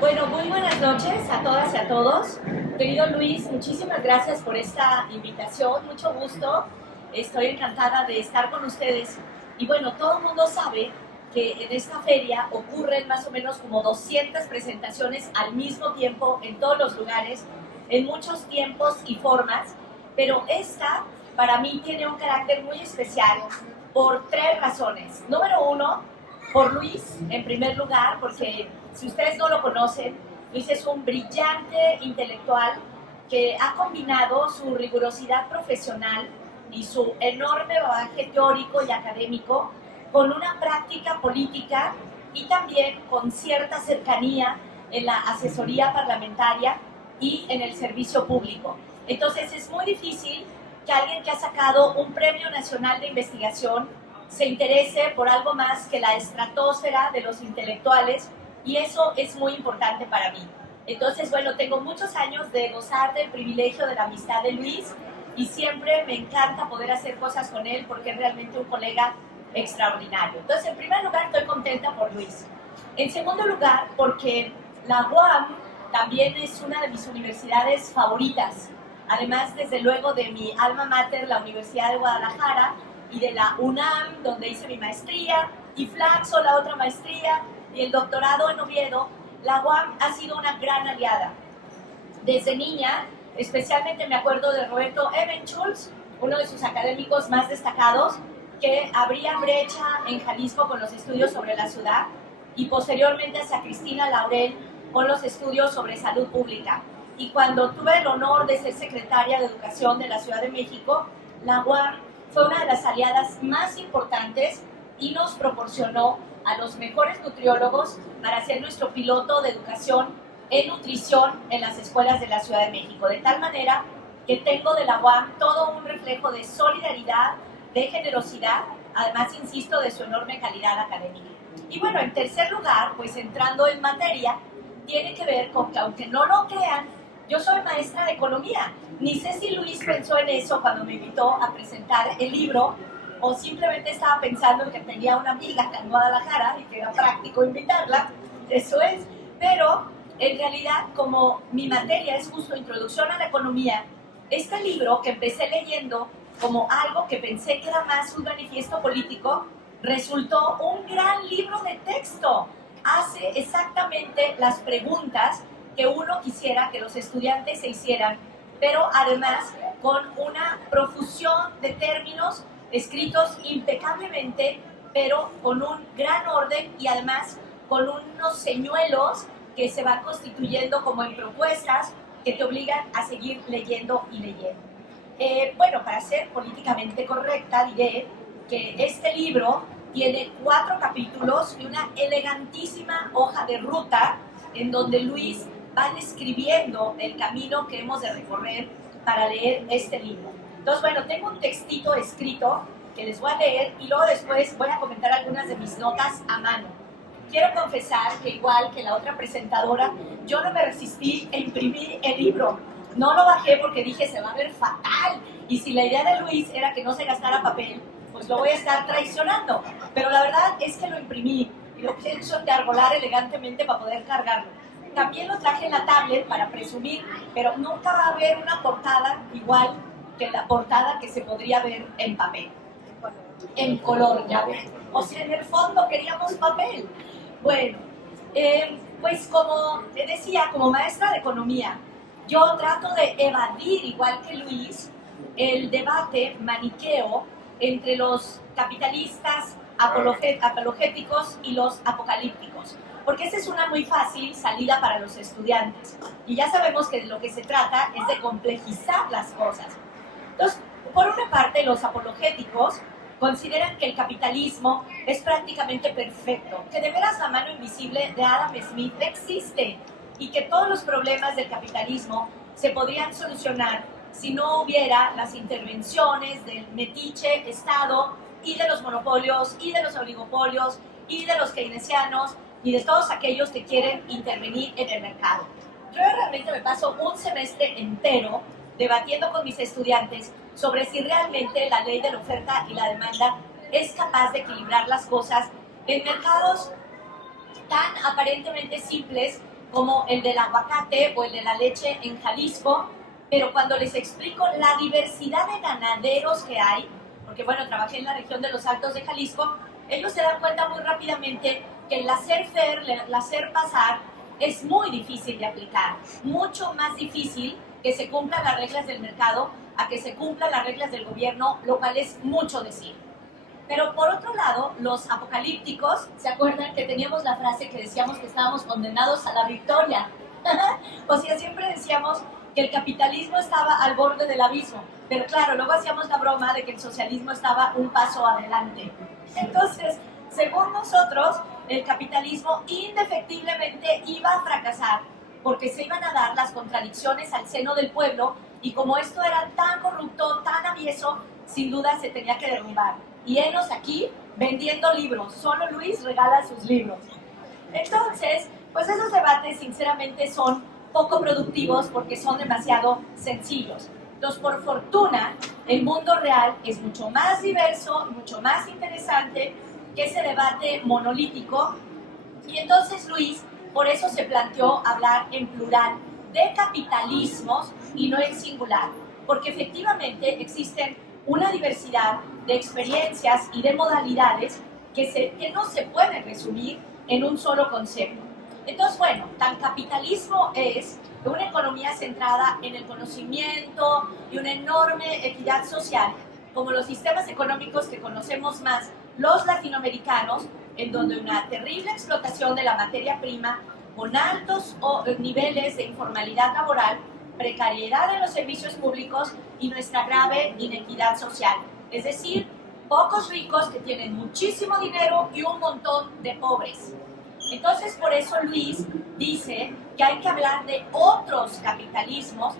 Bueno, muy buenas noches a todas y a todos. Querido Luis, muchísimas gracias por esta invitación, mucho gusto. Estoy encantada de estar con ustedes. Y bueno, todo el mundo sabe que en esta feria ocurren más o menos como 200 presentaciones al mismo tiempo en todos los lugares, en muchos tiempos y formas, pero esta para mí tiene un carácter muy especial por tres razones. Número uno, por Luis, en primer lugar, porque si ustedes no lo conocen, Luis es un brillante intelectual que ha combinado su rigurosidad profesional y su enorme bagaje teórico y académico con una práctica política y también con cierta cercanía en la asesoría parlamentaria y en el servicio público. Entonces es muy difícil que alguien que ha sacado un premio nacional de investigación se interese por algo más que la estratosfera de los intelectuales, y eso es muy importante para mí. Entonces, bueno, tengo muchos años de gozar del privilegio de la amistad de Luis y siempre me encanta poder hacer cosas con él porque es realmente un colega extraordinario. Entonces, en primer lugar, estoy contenta por Luis. En segundo lugar, porque la UAM también es una de mis universidades favoritas. Además, desde luego, de mi alma mater, la Universidad de Guadalajara, y de la UNAM, donde hice mi maestría, y Flaxo, la otra maestría, y el doctorado en Oviedo. La UAM ha sido una gran aliada. Desde niña, especialmente me acuerdo de Roberto Evenschulz, uno de sus académicos más destacados, que abría brecha en Jalisco con los estudios sobre la ciudad, y posteriormente hacia Cristina Laurel con los estudios sobre salud pública. Y cuando tuve el honor de ser secretaria de Educación de la Ciudad de México, la UAM fue una de las aliadas más importantes y nos proporcionó a los mejores nutriólogos para ser nuestro piloto de educación en nutrición en las escuelas de la Ciudad de México. De tal manera que tengo de la UAM todo un reflejo de solidaridad, de generosidad, además, insisto, de su enorme calidad académica. Y bueno, en tercer lugar, pues entrando en materia, tiene que ver con que, aunque no lo crean, yo soy maestra de economía. Ni sé si Luis pensó en eso cuando me invitó a presentar el libro, o simplemente estaba pensando en que tenía una amiga en Guadalajara y que era práctico invitarla. Eso es. Pero en realidad, como mi materia es justo Introducción a la Economía, este libro que empecé leyendo como algo que pensé que era más un manifiesto político, resultó un gran libro de texto. Hace exactamente las preguntas que uno quisiera que los estudiantes se hicieran, pero además con una profusión de términos escritos impecablemente, pero con un gran orden y además con unos señuelos que se van constituyendo como en propuestas que te obligan a seguir leyendo y leyendo. Bueno, para ser políticamente correcta, diré que este libro tiene 4 capítulos y una elegantísima hoja de ruta en donde Luis va describiendo el camino que hemos de recorrer para leer este libro. Entonces, bueno, tengo un textito escrito que les voy a leer y luego después voy a comentar algunas de mis notas a mano. Quiero confesar que, igual que la otra presentadora, yo no me resistí a imprimir el libro. No lo bajé porque dije, se va a ver fatal. Y si la idea de Luis era que no se gastara papel, pues lo voy a estar traicionando. Pero la verdad es que lo imprimí y lo pienso engargolar elegantemente para poder cargarlo. También lo traje en la tablet para presumir, pero nunca va a haber una portada igual que la portada que se podría ver en papel. En color, ya ven. O sea, en el fondo queríamos papel. Bueno, pues como te decía, como maestra de economía, yo trato de evadir, igual que Luis, el debate maniqueo entre los capitalistas apologéticos y los apocalípticos, porque esa es una muy fácil salida para los estudiantes. Y ya sabemos que de lo que se trata es de complejizar las cosas. Entonces, por una parte, los apologéticos consideran que el capitalismo es prácticamente perfecto, que de veras la mano invisible de Adam Smith existe y que todos los problemas del capitalismo se podrían solucionar si no hubiera las intervenciones del metiche Estado y de los monopolios y de los oligopolios y de los keynesianos y de todos aquellos que quieren intervenir en el mercado. Yo realmente me paso un semestre entero debatiendo con mis estudiantes sobre si realmente la ley de la oferta y la demanda es capaz de equilibrar las cosas en mercados tan aparentemente simples como el del aguacate o el de la leche en Jalisco, pero cuando les explico la diversidad de ganaderos que hay, porque bueno, trabajé en la región de los Altos de Jalisco, ellos se dan cuenta muy rápidamente que el laissez-faire, el laissez-pasar, es muy difícil de aplicar, mucho más difícil que se cumplan las reglas del mercado a que se cumplan las reglas del gobierno, lo cual es mucho decir. Pero por otro lado, los apocalípticos, ¿se acuerdan que teníamos la frase que decíamos que estábamos condenados a la victoria? O sea, siempre decíamos que el capitalismo estaba al borde del abismo, pero claro, luego hacíamos la broma de que el socialismo estaba un paso adelante. Entonces, según nosotros, el capitalismo indefectiblemente iba a fracasar porque se iban a dar las contradicciones al seno del pueblo y como esto era tan corrupto, tan avieso, sin duda se tenía que derrumbar. Y henos aquí vendiendo libros, solo Luis regala sus libros. Entonces, pues esos debates sinceramente son poco productivos porque son demasiado sencillos. Entonces, por fortuna, el mundo real es mucho más diverso, mucho más interesante que ese debate monolítico. Y entonces Luis, por eso se planteó hablar en plural de capitalismos y no en singular, porque efectivamente existen una diversidad de experiencias y de modalidades que no se pueden resumir en un solo concepto. Entonces, bueno, tan capitalismo es una economía centrada en el conocimiento y una enorme equidad social, como los sistemas económicos que conocemos más los latinoamericanos, en donde una terrible explotación de la materia prima, con altos niveles de informalidad laboral, precariedad en los servicios públicos y nuestra grave inequidad social. Es decir, pocos ricos que tienen muchísimo dinero y un montón de pobres. Entonces, por eso Luis dice que hay que hablar de otros capitalismos,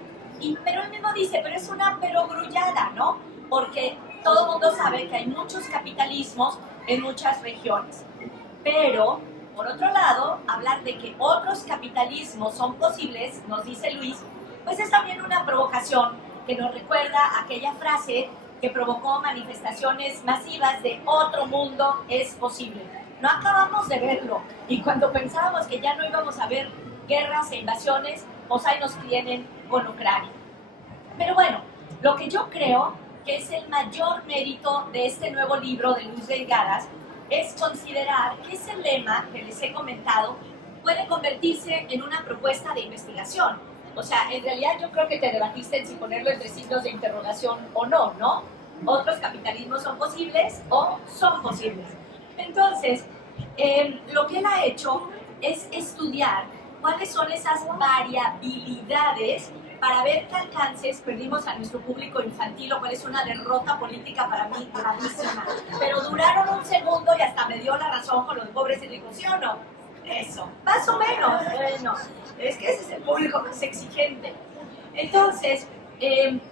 pero él mismo dice, pero es una perogrullada, ¿no? Porque todo el mundo sabe que hay muchos capitalismos en muchas regiones. Pero, por otro lado, hablar de que otros capitalismos son posibles, nos dice Luis, pues es también una provocación que nos recuerda aquella frase que provocó manifestaciones masivas de otro mundo es posible. No acabamos de verlo y cuando pensábamos que ya no íbamos a ver guerras e invasiones, pues ahí nos tienen con Ucrania. Pero bueno, lo que yo creo que es el mayor mérito de este nuevo libro de Luis Delgadas es considerar que ese lema que les he comentado puede convertirse en una propuesta de investigación. O sea, en realidad yo creo que te debatiste en si ponerlo entre signos de interrogación o no, ¿no? Otros capitalismos son posibles o son posibles. Entonces, lo que él ha hecho es estudiar cuáles son esas variabilidades para ver qué alcances perdimos a nuestro público infantil, lo cual es una derrota política para mí gravísima. Pero duraron un segundo y hasta me dio la razón con los pobres y ricos, ¿sí o no? Eso, más o menos. Bueno, es que ese es el público más exigente. Entonces,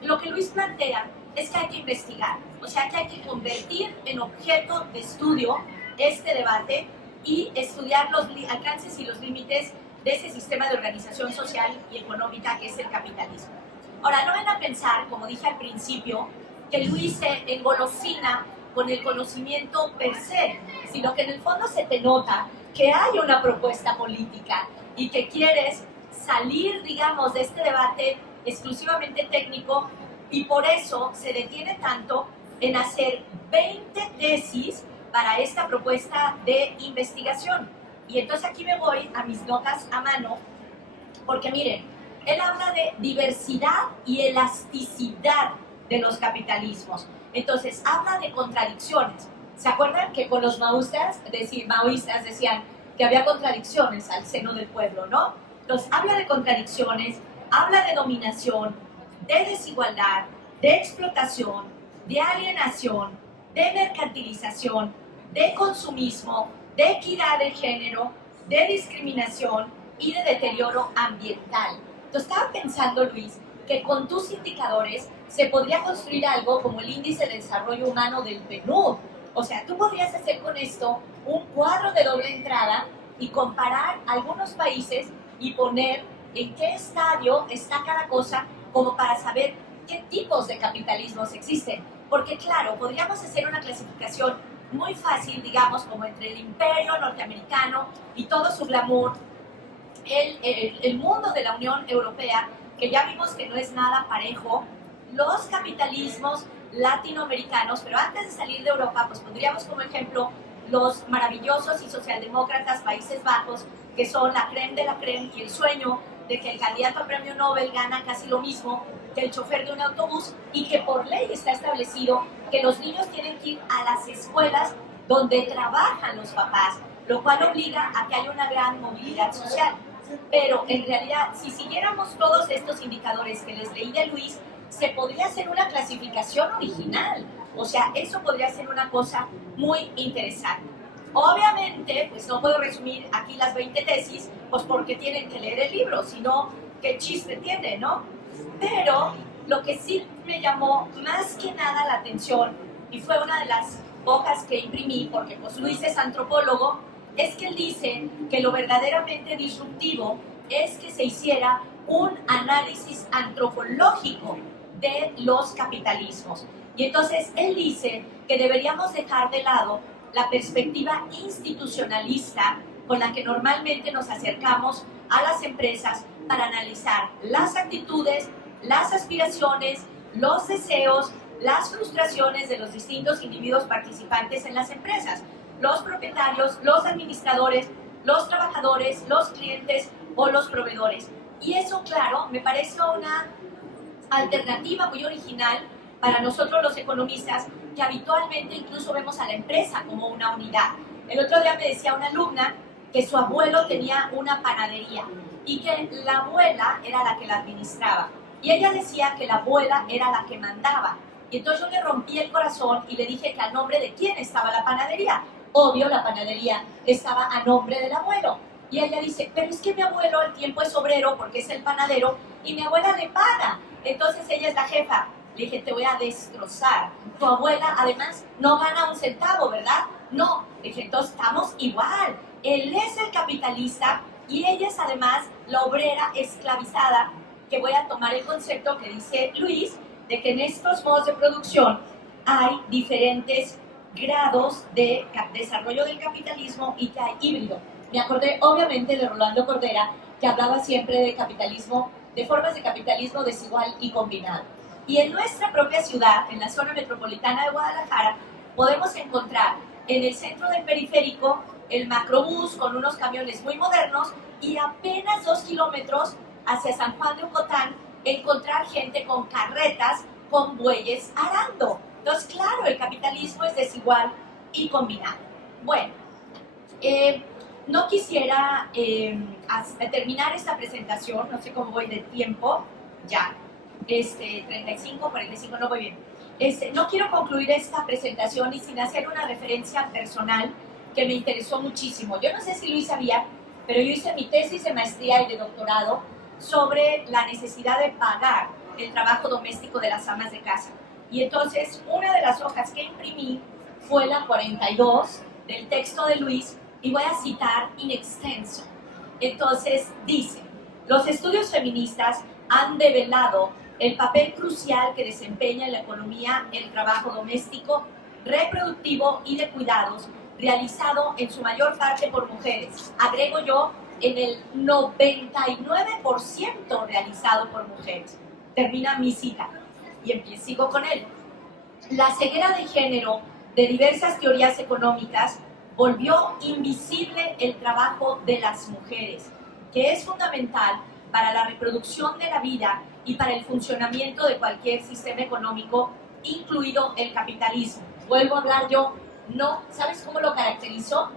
lo que Luis plantea es que hay que investigar, o sea que hay que convertir en objeto de estudio este debate y estudiar los alcances y los límites de ese sistema de organización social y económica que es el capitalismo. Ahora, no van a pensar, como dije al principio, que Luis se engolosina con el conocimiento per se, sino que en el fondo se te nota que hay una propuesta política y que quieres salir, digamos, de este debate exclusivamente técnico y por eso se detiene tanto en hacer 20 tesis para esta propuesta de investigación. Y entonces aquí me voy a mis notas a mano, porque miren, él habla de diversidad y elasticidad de los capitalismos. Entonces, habla de contradicciones. ¿Se acuerdan que con los maoístas decían que había contradicciones al seno del pueblo, ¿no? Entonces, habla de contradicciones, habla de dominación, de desigualdad, de explotación, de alienación, de mercantilización, de consumismo, de equidad de género, de discriminación y de deterioro ambiental. Entonces, estaba pensando, Luis, que con tus indicadores se podría construir algo como el Índice de Desarrollo Humano del PNUD. O sea, tú podrías hacer con esto un cuadro de doble entrada y comparar algunos países y poner en qué estadio está cada cosa como para saber qué tipos de capitalismos existen. Porque claro, podríamos hacer una clasificación muy fácil, digamos, como entre el imperio norteamericano y todo su glamour, el mundo de la Unión Europea, que ya vimos que no es nada parejo, los capitalismos latinoamericanos, pero antes de salir de Europa, pues pondríamos como ejemplo los maravillosos y socialdemócratas Países Bajos, que son la creme de la creme, y el sueño de que el candidato al premio Nobel gana casi lo mismo que el chofer de un autobús, y que por ley está establecido que los niños tienen que ir a las escuelas donde trabajan los papás, lo cual obliga a que haya una gran movilidad social. Pero en realidad, si siguiéramos todos estos indicadores que les leí de Luis, se podría hacer una clasificación original. O sea, eso podría ser una cosa muy interesante. Obviamente, pues no puedo resumir aquí las 20 tesis, pues porque tienen que leer el libro, sino qué chiste tiene, ¿no? Pero lo que sí me llamó más que nada la atención, y fue una de las hojas que imprimí, porque pues Luis es antropólogo, es que él dice que lo verdaderamente disruptivo es que se hiciera un análisis antropológico de los capitalismos. Y entonces él dice que deberíamos dejar de lado la perspectiva institucionalista con la que normalmente nos acercamos a las empresas para analizar las actitudes, las aspiraciones, los deseos, las frustraciones de los distintos individuos participantes en las empresas, los propietarios, los administradores, los trabajadores, los clientes o los proveedores. Y eso, claro, me parece una alternativa muy original para nosotros los economistas, que habitualmente incluso vemos a la empresa como una unidad. El otro día me decía una alumna que su abuelo tenía una panadería y que la abuela era la que la administraba. Y ella decía que la abuela era la que mandaba. Y entonces yo le rompí el corazón y le dije que a nombre de quién estaba la panadería. Obvio, la panadería estaba a nombre del abuelo. Y ella dice, pero es que mi abuelo al tiempo es obrero porque es el panadero y mi abuela le paga. Entonces ella es la jefa. Le dije, te voy a destrozar. Tu abuela, además, no gana un centavo, ¿verdad? No. Le dije, entonces estamos igual. Él es el capitalista y ella es además la obrera esclavizada, que voy a tomar el concepto que dice Luis, de que en estos modos de producción hay diferentes grados de desarrollo del capitalismo y que hay híbrido. Me acordé obviamente de Rolando Cordera, que hablaba siempre de capitalismo, de formas de capitalismo desigual y combinado. Y en nuestra propia ciudad, en la zona metropolitana de Guadalajara, podemos encontrar en el centro del periférico el macrobús con unos camiones muy modernos, y apenas 2 kilómetros hacia San Juan de Ocotán encontrar gente con carretas con bueyes arando. Entonces, claro, el capitalismo es desigual y combinado. Bueno, no quisiera terminar esta presentación, no sé cómo voy de tiempo, ya, 35, 45, no voy bien. No quiero concluir esta presentación y sin hacer una referencia personal que me interesó muchísimo. Yo no sé si Luis sabía, pero yo hice mi tesis de maestría y de doctorado sobre la necesidad de pagar el trabajo doméstico de las amas de casa. Y entonces una de las hojas que imprimí fue la 42 del texto de Luis, y voy a citar in extenso. Entonces dice, los estudios feministas han develado el papel crucial que desempeña en la economía el trabajo doméstico, reproductivo y de cuidados, realizado en su mayor parte por mujeres. Agrego yo, en el 99% realizado por mujeres. Termina mi cita y sigo con él. La ceguera de género de diversas teorías económicas volvió invisible el trabajo de las mujeres, que es fundamental para la reproducción de la vida y para el funcionamiento de cualquier sistema económico, incluido el capitalismo. Vuelvo a hablar yo, no, ¿sabes cómo lo caracterizó?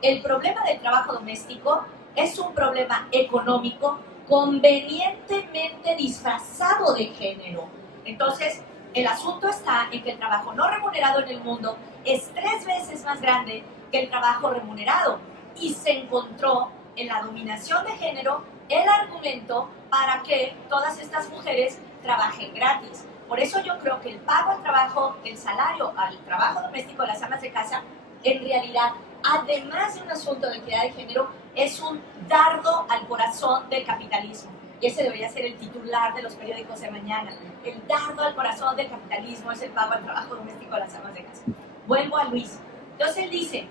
El problema del trabajo doméstico es un problema económico convenientemente disfrazado de género. Entonces, el asunto está en que el trabajo no remunerado en el mundo es 3 veces más grande que el trabajo remunerado, y se encontró en la dominación de género el argumento para que todas estas mujeres trabajen gratis. Por eso yo creo que el pago al trabajo, el salario al trabajo doméstico de las amas de casa, en realidad, además de un asunto de equidad de género, es un dardo al corazón del capitalismo. Y ese debería ser el titular de los periódicos de mañana. El dardo al corazón del capitalismo es el pago al trabajo doméstico de las amas de casa. Vuelvo a Luis. Entonces él dice,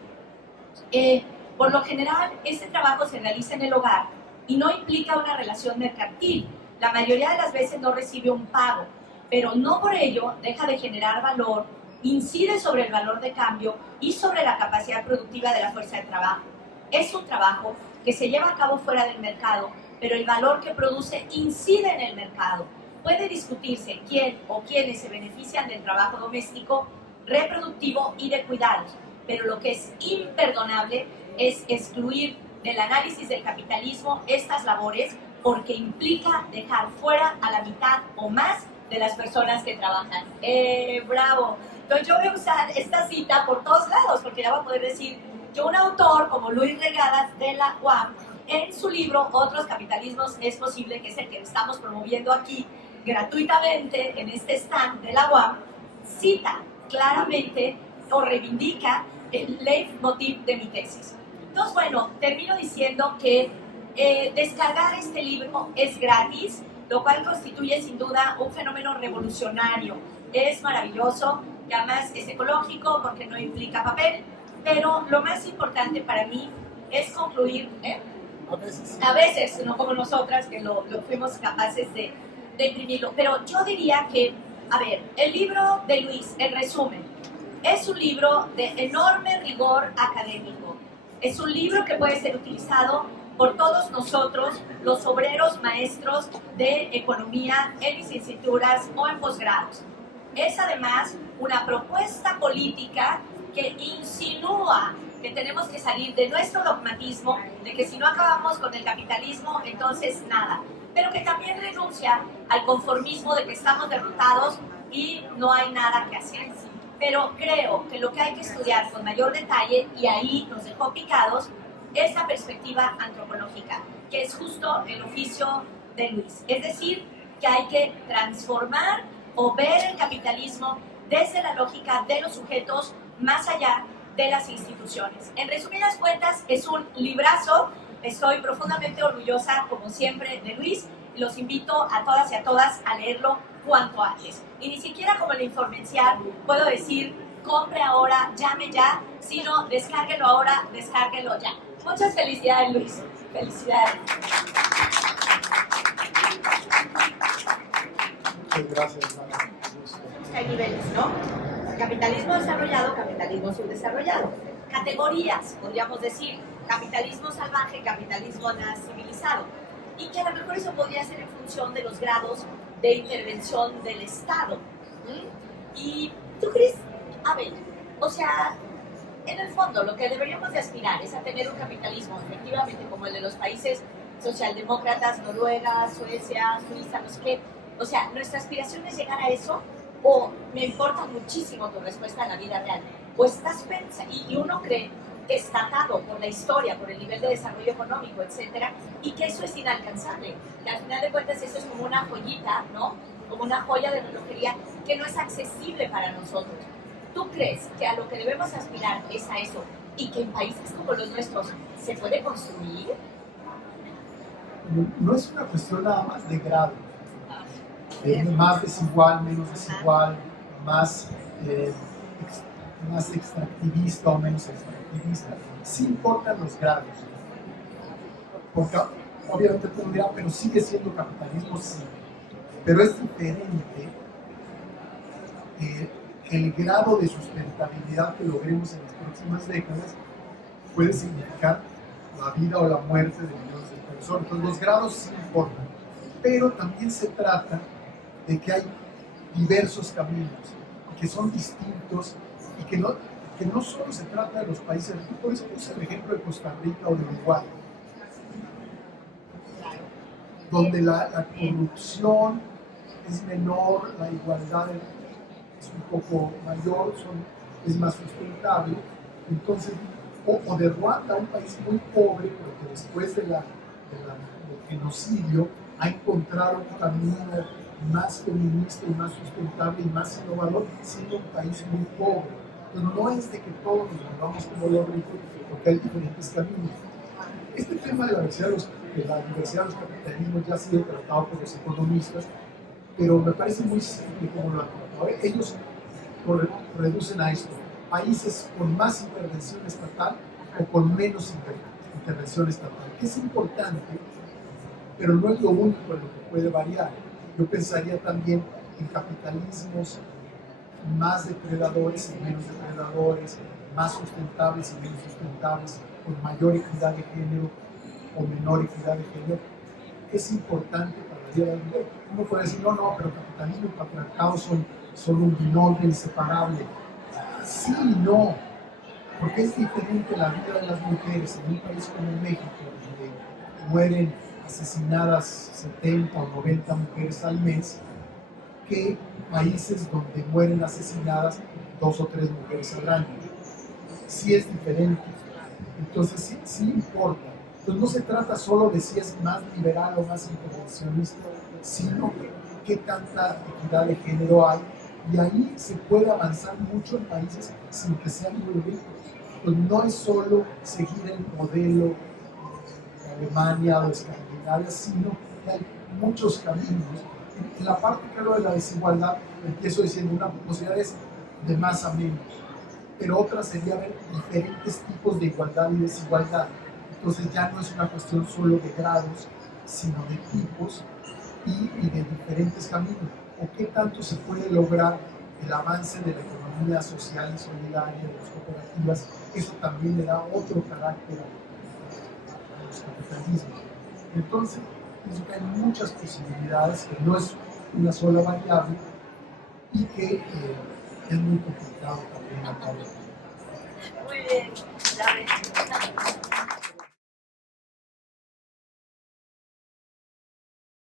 por lo general, ese trabajo se realiza en el hogar y no implica una relación mercantil. La mayoría de las veces no recibe un pago, pero no por ello deja de generar valor, incide sobre el valor de cambio y sobre la capacidad productiva de la fuerza de trabajo. Es un trabajo que se lleva a cabo fuera del mercado, pero el valor que produce incide en el mercado. Puede discutirse quién o quiénes se benefician del trabajo doméstico, reproductivo y de cuidados, pero lo que es imperdonable es excluir del análisis del capitalismo estas labores porque implica dejar fuera a la mitad o más de las personas que trabajan. ¡Bravo! Entonces yo voy a usar esta cita por todos lados porque ya voy a poder decir que un autor como Luis Regadas de la UAM, en su libro Otros capitalismos es posible, que es el que estamos promoviendo aquí gratuitamente en este stand de la UAM, cita claramente o reivindica el leitmotiv de mi tesis. Entonces, bueno, termino diciendo que descargar este libro es gratis, lo cual constituye sin duda un fenómeno revolucionario. Es maravilloso, y además es ecológico porque no implica papel, pero lo más importante para mí es concluir, a veces, no como nosotras que lo fuimos capaces de imprimirlo, pero yo diría que, a ver, el libro de Luis, en resumen, es un libro de enorme rigor académico. Es un libro que puede ser utilizado por todos nosotros, los obreros maestros de economía en licenciaturas o en posgrados. Es además una propuesta política que insinúa que tenemos que salir de nuestro dogmatismo, de que si no acabamos con el capitalismo, entonces nada. Pero que también renuncia al conformismo de que estamos derrotados y no hay nada que hacer. Pero creo que lo que hay que estudiar con mayor detalle, y ahí nos dejó picados, es la perspectiva antropológica, que es justo el oficio de Luis. Es decir, que hay que transformar o ver el capitalismo desde la lógica de los sujetos más allá de las instituciones. En resumidas cuentas, es un librazo. Estoy profundamente orgullosa, como siempre, de Luis. Los invito a todas y a todas a leerlo cuanto antes. Y ni siquiera como el informencial puedo decir, compre ahora, llame ya, sino descárguelo ahora, descárguelo ya. Muchas felicidades, Luis. Felicidades. Muchas gracias, Ana. Hay niveles, ¿no? Capitalismo desarrollado, capitalismo subdesarrollado. Categorías, podríamos decir, capitalismo salvaje, capitalismo civilizado. Y que a lo mejor eso podría ser en función de los grados de intervención del Estado. Y tú crees, a ver, o sea, en el fondo lo que deberíamos de aspirar es a tener un capitalismo efectivamente como el de los países socialdemócratas, Noruega, Suecia, Suiza, no sé qué. O sea, nuestra aspiración es llegar a eso, o me importa muchísimo tu respuesta en la vida real, o estás pensando, y uno cree que está atado por la historia, por el nivel de desarrollo económico, etcétera, y que eso es inalcanzable, que al final de cuentas eso es como una joyita, ¿no? Como una joya de relojería que no es accesible para nosotros. ¿Tú crees que a lo que debemos aspirar es a eso, y que en países como los nuestros se puede construir? No es una cuestión nada más de grado. Más desigual, menos desigual, más extractivista o menos extractivista. Sí importan los grados. Porque obviamente tú dirás, pero sigue siendo capitalismo, sí. Pero es diferente el grado de sustentabilidad que logremos en las próximas décadas puede significar la vida o la muerte de millones de personas. Entonces los grados sí importan. Pero también se trata de que hay diversos caminos, que son distintos y que no solo se trata de los países. Por eso puse el ejemplo de Costa Rica o de Uruguay, donde la corrupción es menor, la igualdad es un poco mayor, es más sustentable. Entonces, o de Ruanda, un país muy pobre, pero que después del genocidio ha encontrado un camino más feminista y más sustentable y más innovador, siendo un país muy pobre. Entonces no es de que todos nos volvamos como los ricos, porque hay diferentes caminos. Este tema de la diversidad de los capitalismos ya ha sido tratado por los economistas, pero me parece muy simple como lo han tratado. Ellos lo reducen a esto: países con más intervención estatal o con menos intervención estatal. Es importante pero no es lo único en lo que puede variar. Yo pensaría también en capitalismos más depredadores y menos depredadores, más sustentables y menos sustentables, con mayor equidad de género o menor equidad de género. Es importante para la vida de la mujer. Uno puede decir, no, pero capitalismo y patriarcado son un binomio inseparable. Sí y no, porque es diferente la vida de las mujeres en un país como México, donde mueren asesinadas 70 o 90 mujeres al mes, que países donde mueren asesinadas 2 o 3 mujeres al año. Sí es diferente, entonces sí importa. Entonces no se trata solo de si es más liberal o más intervencionista, sino qué tanta equidad de género hay, y ahí se puede avanzar mucho en países sin que sean muy ricos. Pues no es solo seguir el modelo de Alemania o de Escandinavia, sino que hay muchos caminos. En la parte que hablo de la desigualdad, empiezo diciendo una posibilidad es de más a menos, pero otra sería ver diferentes tipos de igualdad y desigualdad. Entonces ya no es una cuestión solo de grados, sino de tipos y de diferentes caminos. O qué tanto se puede lograr el avance de la economía social y solidaria, de las cooperativas. Eso también le da otro carácter a los capitalismos. Entonces, pienso que hay muchas posibilidades, que no es una sola variable y que es muy complicado también hablar. Muy bien, ya ves.